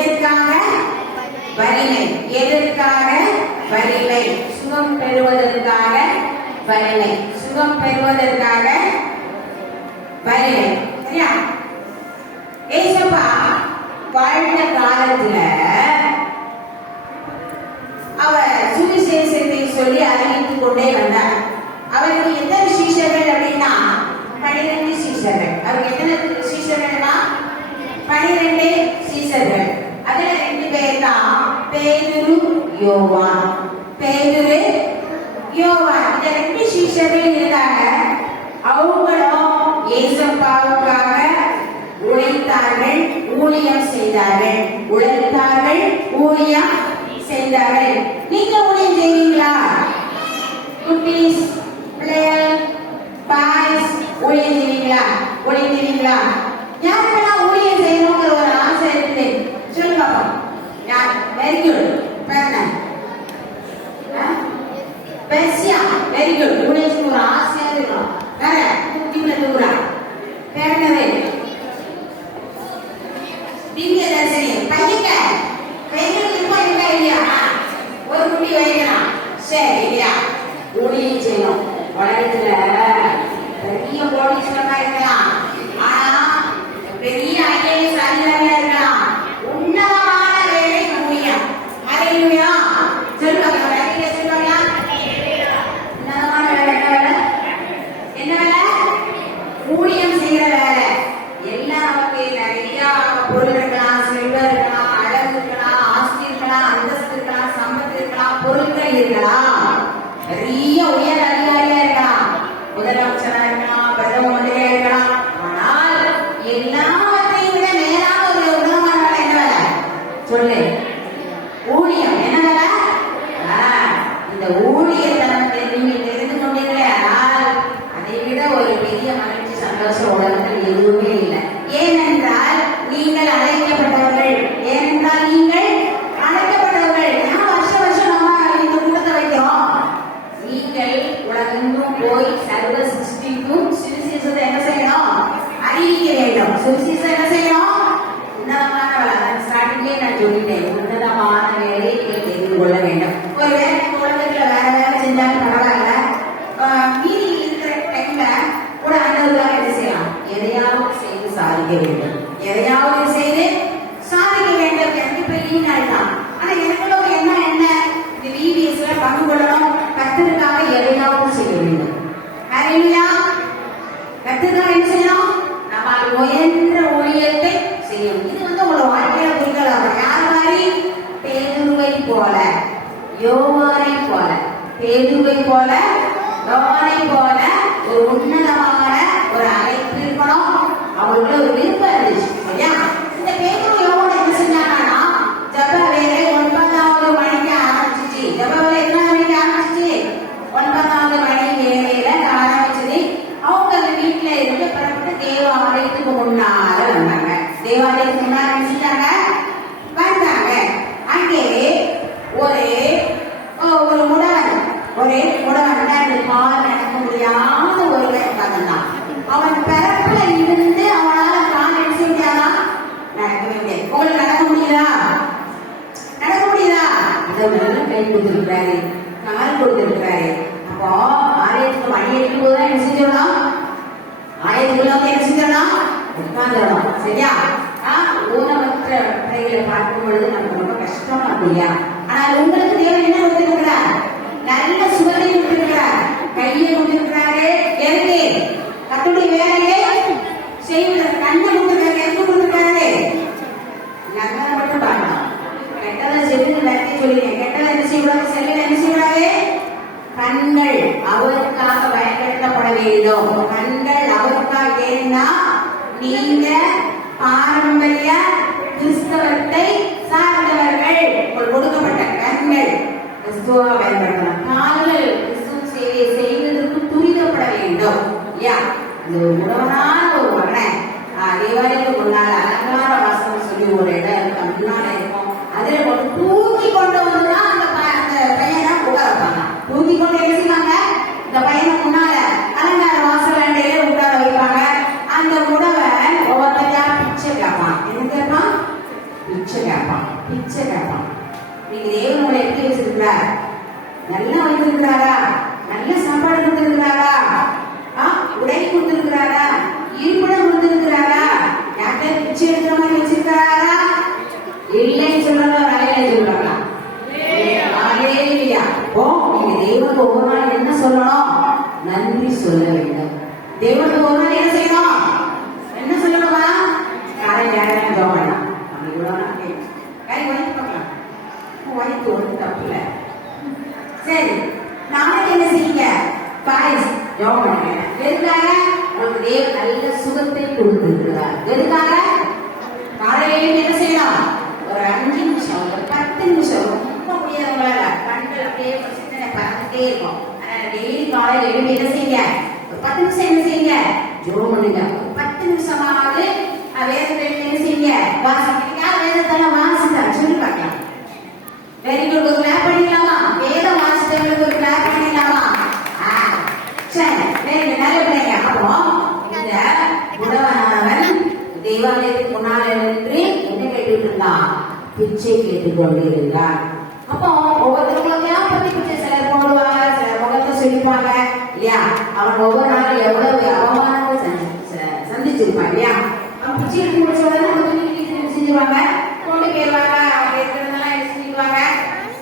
எதற்காக? வலிமை. எதற்காக? வலிமை. சுகம் பெறுவதற்காக வலிமை. சுகம் பெறுவதற்காக வலிமை. சரியா? ஏசப்பா வாழ்ந்த காலத்துல அவர் சுவிசேஷத்தை சொல்லி அறிவித்துக் கொண்டே வந்தார். அவருக்கு எந்த சீசர்கள் அப்படின்னா பனிரெண்டு சீசர்கள் அவருக்கு எத்தனை சீசர்கள்னா பனிரெண்டு சீசர்கள் அதுல ரெண்டு பேர் தான் பேதுரு யோவான் பேதுரு யோவான் இந்த ரெண்டு சீஷர்கள் இருந்தாங்க அவங்களும் ஏசப்பாவுக்காக உழைத்தார்கள் ஊழியம் செய்தார்கள் உழைத்தார்கள் ஊழியம் செய்தார்கள் நீங்க ஊழியம் செய்வீங்களா குட்டீஸ் பிள்ளைகள் பாய்ஸ் ஊழியம் செய்வீங்களா ஊழியம் செய்வீங்களா யாருக்கெல்லாம் ஊழியம் செய்யணும் பக்கம் யார் வெரி குட் பேர் பெர்சியா வெரி குட் புனேஷ் ஒரு ஆசையா இருக்கணும் வேற குட்டின தூரா பேர் என்னது திவ்ய தர்சனி பையங்க பையன் இப்போ இருக்கா இல்லையா ஒரு குட்டி வைக்கலாம் சரி இல்லையா முடியும் செய்யணும் உலகத்துல பெரிய போலீஸ் வீண் ஆயிடலாம் ஆனா எனக்குள்ள என்ன இந்த விபிஎஸ்ல பங்கு கொள்ளணும் கத்திற்காக எதையாவது செய்ய வேண்டும் வேற இல்லையா என்ன செய்யணும்? நம்மால் முயன்ற ஊழியத்தை செய்யும் இது வந்து உங்களோட வாழ்க்கையில புரிதலாக யார் மாதிரி? பேதுவை போல. யோவாரை போல. பேதுவை போல. சரியா? ஊனமற்ற பிள்ளைகளை பார்க்கும் பொழுது நமக்கு ரொம்ப கஷ்டமா இல்லையா ஆனால் உங்களுக்கு தேவை என்ன கொடுத்திருக்கிறார் நல்ல சுவர் இந்த ஒரு உடவனான ஒரு மகனை தேவாலயத்துக்கு முன்னால் அலங்கார வாசம் சொல்லி ஒரு இடம் இருக்கும் முன்னால இருக்கும். அதில் ஒரு தூக்கி கொண்டு வந்துதான் அந்த அந்த பையனை உட்கார வைப்பாங்க. தூக்கி கொண்டு எழுதினாங்க இந்த பையனை முன்னால அலங்கார வாசல் அண்டையிலே உட்கார வைப்பாங்க. அந்த உடவன் ஒவ்வொருத்தையா பிச்சை கேட்பான். என்ன கேட்பான்? பிச்சை கேட்பான். பிச்சை கேட்பான். நீங்க தேவனுடைய எப்படி வச்சிருக்கிறார் நல்லா வச்சிருக்கிறாரா நல்ல சாப்பாடு கொடுத்துருக்கிறாரா? கை வாங்கி பார்க்கலாம் வாய்ப்பு ஒன்றும் தப்பு இல்லை சரி நாளைக்கு என்ன செய்யுங்க? பாரிஸ் ஜோம் பண்ணுங்க. எதுக்காக? உங்களுக்கு தேவ நல்ல சுகத்தை கொடுத்திருக்கிறார். எதுக்காக? காலையில என்ன செய்யலாம்? ஒரு அஞ்சு நிமிஷம் ஒரு பத்து நிமிஷம் ரொம்ப முடியாதவங்களால கண்கள் அப்படியே ஒரு பறந்துட்டே இருக்கும். டெய்லி காலையில் எழுப்பி என்ன செய்யுங்க? ஒரு பத்து நிமிஷம் என்ன செய்யுங்க? ஜோம் பண்ணுங்க. ஒரு பத்து நிமிஷமாவது அஹ், வேதத்தை எடுத்து என்ன செய்யுங்க வாசிக்கிறீங்க யார் வேதத்தெல்லாம் வாசித்தாங்க சொல்லி பார்க்கலாம் வெரி குட் ஒரு கிளாப் பண்ணிக்கலாமா வேதம் வாசித்தவங்களுக்கு ஒரு கிளாப் பண்ணிக்கலாமா ஆ, சரி வெரி குட் நல்ல பிள்ளைங்க அப்போ இந்த புடவனானவன் தேவாலயத்துக்கு முன்னால நின்று என்ன கேட்டுட்டு இருந்தான் பிச்சை கேட்டுக் கொண்டு இருந்தான் அப்போ ஒவ்வொருத்தவங்களுக்கெல்லாம் பத்தி பிச்சை சிலர் போடுவாங்க சிலர் முகத்தை சொல்லிப்பாங்க இல்லையா அவன் ஒவ்வொரு நாளும் எவ்வளவு அவமானத்தை சந்திச்சிருப்பான் இல்லையா அவன் பிச்சை எடுத்து முடிச்ச உடனே அவங்க வீட்டுக்கு கொண்டு போயிருவாங்க அவங்க இருக்கிறதெல்லாம் எடுத்து செஞ்சுருவாங்க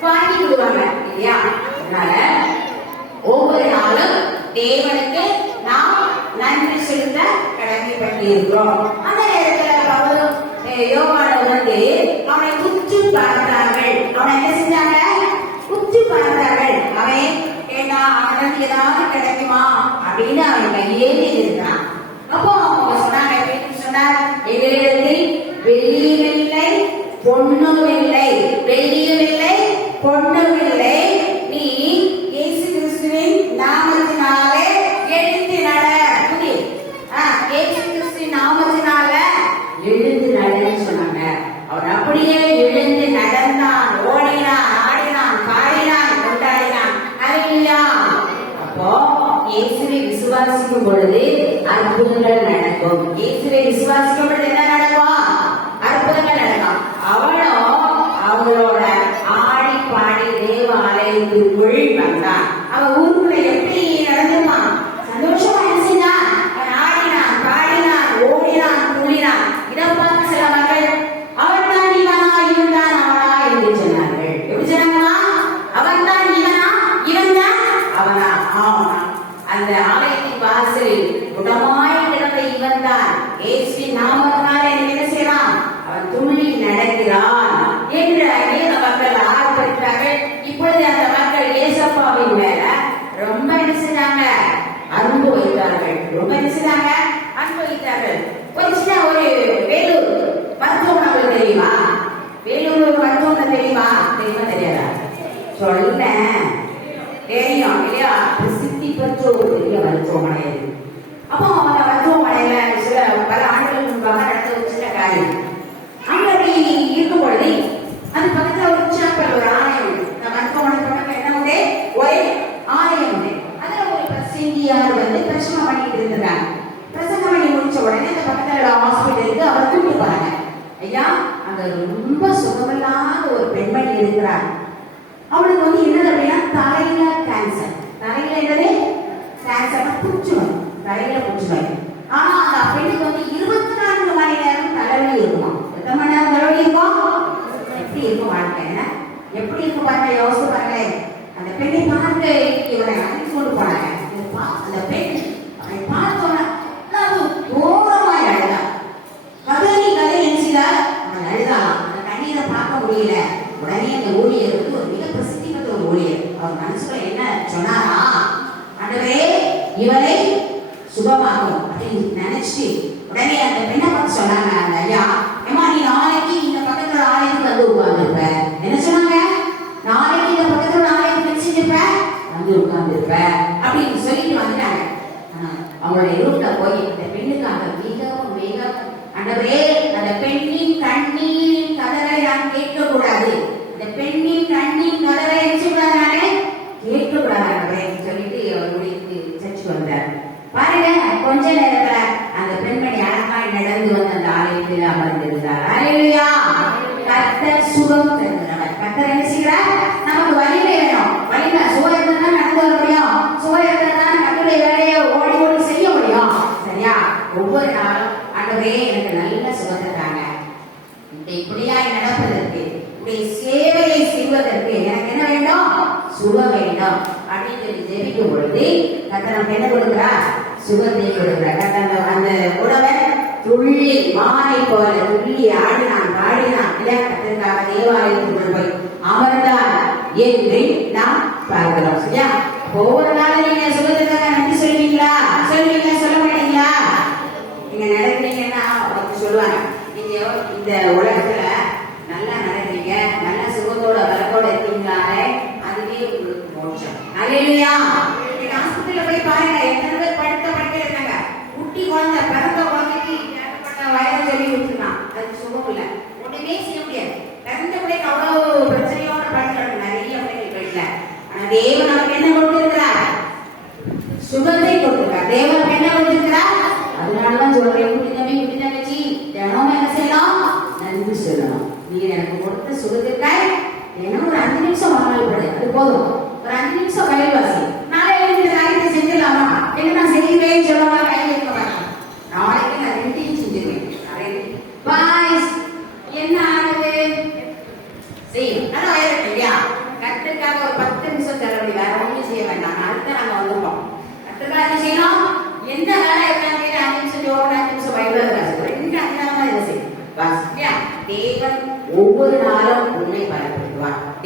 வாங்கி விடுவாங்க இல்லையா அதனால ஒவ்வொரு நாளும் தேவனுக்கு நாம் நன்றி செலுத்த கடமைப்பட்டிருக்கிறோம் நமக்கு ஏதாவது கிடைக்குமா? அப்படின்னு அவன் கையே இருந்தான் அப்போ அவங்க சொன்னாங்க சொன்னார் எதிரெழுதி வெள்ளியும் இல்லை பொண்ணும் இயேசுவை விசுவாசிக்கும் பொழுது அற்புதங்கள் நடக்கும். இயேசுவை விசுவாசிக்கும் பொழுது என்ன நடக்கும் அற்புதங்கள் நடக்கும் அவளும் அவங்களோட ஆடி பாடி தேவ ஆலயத்திற்குள் வந்தான் அவன் ஊருக்குள்ள எப்படி நடந்துமா சந்தோஷமா என்ன செஞ்சான் அவன் ஆடினான் பாடினான் ஓடினான் துள்ளினான் இதை பார்த்து சில மக்கள் அவன் தான் இவனா இவன் தான் அவனா என்று சொன்னார்கள் எப்படி சொன்னாங்களா அவன் தான் இவனா இவன் தான் அவனா ஆமா அந்த ஆலயத்தின் வாசலில் குணமாய் கிடந்த இவன் தான் இயேசுவின் நாமத்தினால எனக்கு என்ன செய்யறான் அவன் துள்ளி நடக்கிறான் என்று அநேக மக்கள் ஆர்ப்பரித்தார்கள் இப்பொழுது அந்த மக்கள் ஏசப்பாவின் மேல ரொம்ப என்ன செஞ்சாங்க அன்பு வைத்தார்கள் ரொம்ப என்ன செஞ்சாங்க அன்பு வைத்தார்கள் ஒரு சின்ன ஒரு வேலூர் மருத்துவமனை உங்களுக்கு தெரியுமா வேலூர் ஒரு மருத்துவமனை தெரியுமா தெரியுமா தெரியாதா சொல்லேன் தெரியும் இல்லையா ஒரு பெரிய மருத்துவமனை அப்போ அந்த மருத்துவமனையில சில பல ஆண்டுகள் முன்பாக நடந்த ஒரு சின்ன காரியம் அங்க அப்படி இருக்கும் பொழுது அது பக்கத்துல ஒரு சாப்பல் ஒரு ஆலயம் உண்டு இந்த மருத்துவமனை பக்கத்துல என்ன உண்டு ஆலயம் உண்டு அதுல ஒரு பிரசங்கியார் வந்து பிரசங்கம் பண்ணிட்டு இருந்தாங்க பிரசங்கம் பண்ணி முடிச்ச உடனே அந்த பக்கத்துல ஹாஸ்பிட்டலுக்கு அவர் கூப்பிட்டு போறாங்க ஐயா அங்க ரொம்ப சுகமில்லாத ஒரு பெண்மணி இருக்கிறார் அவளுக்கு வந்து என்னது அப்படின்னா தலையில கேன்சர் தலையில என்னது ஸ்நாக்ஸ் எல்லாம் புற்றுநோய் தலையில புற்றுநோய் ஆனா அந்த பெண்ணுக்கு வந்து இருபத்தி நான்கு மணி நேரம் தலைவலி இருக்குமா எத்தனை மணி நேரம் தலைவலி இருக்கும் எப்படி இருக்கும் வாழ்க்கை எப்படி இருக்கும் பாருங்க யோசிச்சு பாருங்களேன். அந்த பெண்ணை பார்த்து இவரை அழைச்சு கொண்டு போனாங்க. அந்த பெண் அவனை பார்த்தோன்னா ஓரமாய் அழுதா கதறி கதறி நினைச்சார் அவன் அழுதான் அந்த கண்ணீரை பார்க்க முடியல உடனே அந்த ஊழியர் வந்து ஒரு மிக பிரசித்தி பெற்ற ஒரு ஊழியர் அவர் மனசுல என்ன சொன்னாரா ஆண்டவரே இவரை சுகமாக்கும் அப்படின்னு நினைச்சிட்டு உடனே அந்த பெண்ணை பார்த்து சொன்னாங்க அந்த ஐயா ஏமா நீ நாளைக்கு இந்த பக்கத்துல ஆலயத்துக்கு வந்து உட்கார்ந்துருப்ப என்ன சொன்னாங்க நாளைக்கு இந்த பக்கத்துல ஆலயத்துக்கு வச்சுருப்ப வந்து உட்கார்ந்துருப்ப அப்படின்னு சொல்லிட்டு வந்துட்டாங்க ஆனா, அவங்களுடைய ரூட்ல போய் அந்த பெண்ணுக்காக மிகவும் மிகவும் ஆண்டவரே அந்த பெண்ணின் கண்ணீரின் கதரை நான் கேட்க கூடாது அந்த பெண்ணின் கண்ணீர் கதரை நினைச்சுக்கூடாது நானே கேட்க கூடாது ஆண்டவரே சொல்லிட்டு அவர் முடித்து சர்ச்சுக்கு வந்தார். பாருங்க கொஞ்ச நேரத்துல அந்த பெண்மணி அழகாய் நடந்து வந்து அந்த ஆலயத்தில் அமர்ந்திருந்தார். அல்லேலூயா கர்த்தர் சுகம் தருகிறவர். கர்த்தர் என்ன செய்கிறார்? என்றே நாம் பார்க்கிறோம் சரியா ஒவ்வொரு நாள் தேவன் நமக்கு என்ன கொடுத்திருக்கிறார்? சுகத்தை கொடுத்திருக்கார் தேவன் நமக்கு என்ன கொடுத்திருக்கிறார்? அதனாலதான் சொல்றேன் குட்டி தம்பி குட்டி தங்கச்சி என்ன செய்யலாம்? நன்றி சொல்லணும். நீ எனக்கு கொடுத்த சுகத்திற்காய் தினம் ஒரு அஞ்சு நிமிஷம் வாழ்படு அது போதும். ஒரு அஞ்சு நிமிஷம் கைவாசி நாளை இந்த காரியத்தை செஞ்சிடலாமா? என்ன நான் செய்வேன் சொல்லுவாங்க கை இருக்க நாளைக்கு நான் ரெண்டையும் செஞ்சிருவேன். பாய்ஸ் என்ன ஆனது? செய்யும்.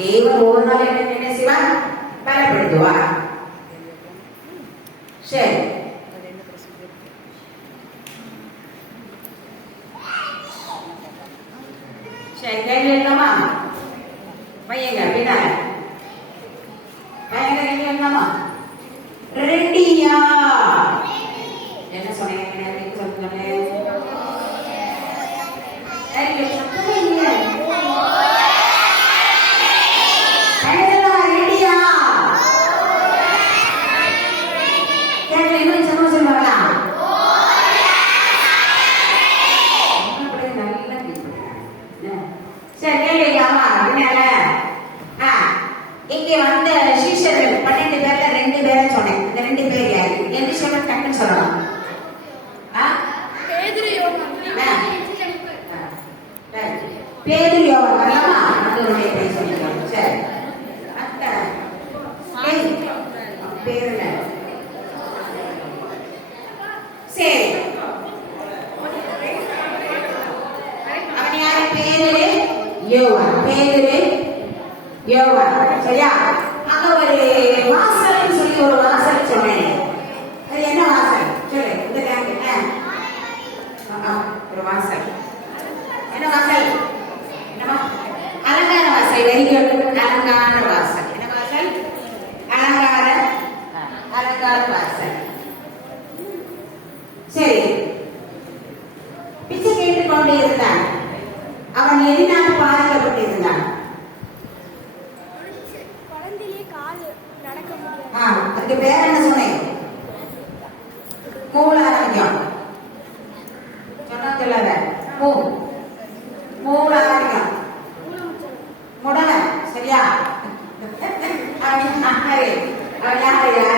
ದೇವರ ಓರ್ನಲೆಯನ್ನು ನೆನೆಸುವ ಬರಪಡಿದುವ ಸರಿ ಶೈಕೈಲೆಲ್ಲವಾ ಮೈಯಂಗ ಬಿದಾಯ என்ன சத்தமா சொல்லுவாங்களா இங்கே வந்த சீஷர்கள் பன்னெண்டு பேர்ல ரெண்டு பேரை சொன்னேன் இந்த ரெண்டு பேர் யாரு என்ன சொல்ல டக்குன்னு சொல்லலாம் பேரு யோகா வரலாமா அது ஒரு பேர் சரி அத்தை பேர் 不要小亮 ya. Amin akhir. Amin akhir ya.